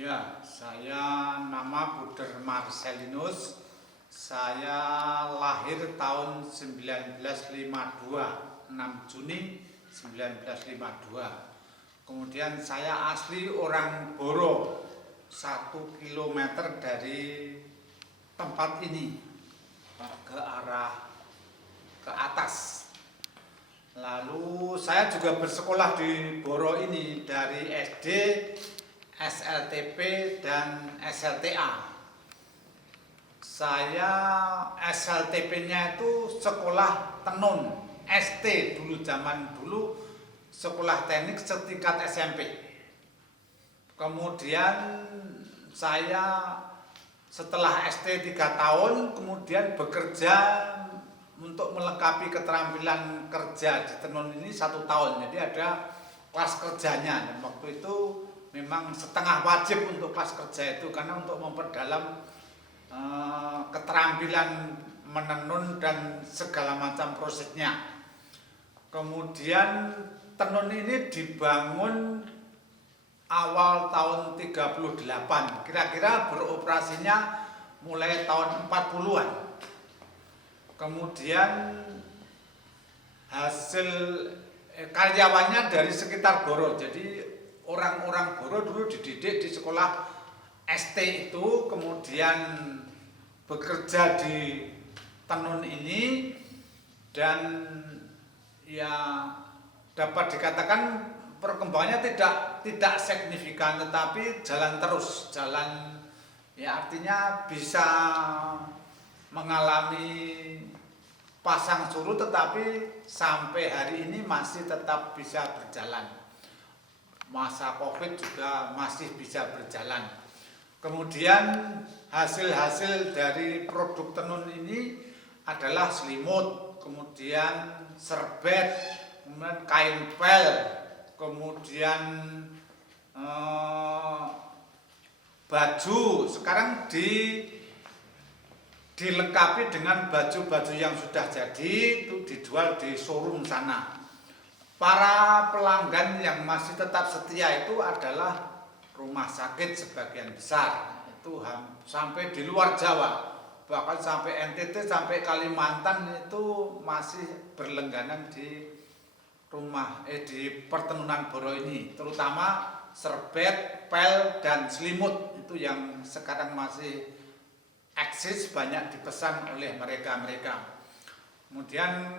Ya, saya nama Buder Marcelinus. Saya lahir tahun 1952, 6 Juni 1952. Kemudian saya asli orang Boro, 1 kilometer dari tempat ini ke arah ke atas. Lalu saya juga bersekolah di Boro ini dari SD, SLTP dan SLTA. Saya SLTP-nya itu sekolah tenun ST dulu, zaman dulu sekolah teknik setingkat SMP. Kemudian saya setelah ST 3 tahun kemudian bekerja untuk melengkapi keterampilan kerja di tenun ini 1 tahun. Jadi ada kelas kerjanya, dan waktu itu memang setengah wajib untuk kelas kerja itu karena untuk memperdalam keterampilan menenun dan segala macam prosesnya. Kemudian tenun ini dibangun awal tahun 38, kira-kira beroperasinya mulai tahun 40-an. Kemudian hasil karyawannya dari sekitar Boro, jadi orang-orang Boro dulu dididik di sekolah ST itu, kemudian bekerja di tenun ini, dan ya dapat dikatakan perkembangannya tidak signifikan, tetapi jalan terus, ya artinya bisa mengalami pasang surut, tetapi sampai hari ini masih tetap bisa berjalan. Masa Covid juga masih bisa berjalan. Kemudian hasil-hasil dari produk tenun ini adalah selimut, kemudian serbet, kemudian kain pel, kemudian baju. Sekarang dilengkapi dengan baju-baju yang sudah jadi, itu dijual di showroom sana. Para pelanggan yang masih tetap setia itu adalah rumah sakit sebagian besar, itu sampai di luar Jawa, bahkan sampai NTT, sampai Kalimantan itu masih berlangganan di di pertenunan Boro ini, terutama serbet, pel, dan selimut itu yang sekarang masih eksis, banyak dipesan oleh mereka. Kemudian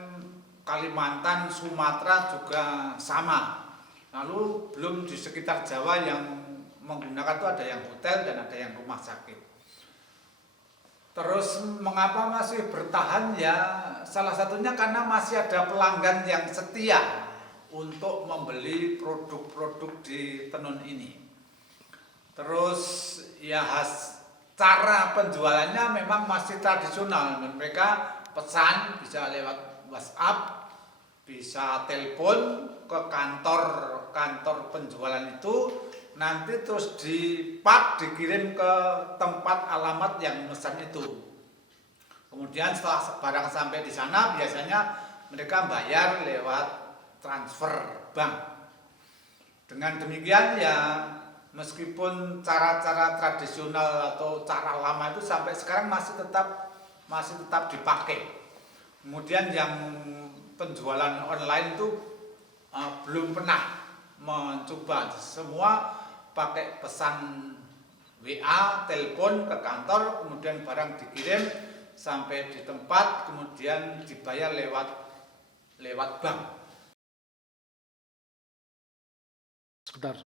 Kalimantan, Sumatera juga sama. Lalu belum di sekitar Jawa yang menggunakan itu ada yang hotel dan ada yang rumah sakit. Terus mengapa masih bertahan? Ya salah satunya karena masih ada pelanggan yang setia untuk membeli produk-produk di tenun ini. Terus ya cara penjualannya memang masih tradisional. Mereka pesan bisa lewat WhatsApp, bisa telepon ke kantor penjualan itu, nanti terus dikirim ke tempat alamat yang memesan itu. Kemudian setelah barang sampai di sana, biasanya mereka bayar lewat transfer bank. Dengan demikian ya, meskipun cara-cara tradisional atau cara lama itu sampai sekarang masih tetap dipakai. Kemudian yang penjualan online itu belum pernah mencoba, semua pakai pesan WA, telepon ke kantor, kemudian barang dikirim sampai di tempat, kemudian dibayar lewat bank. Sebentar.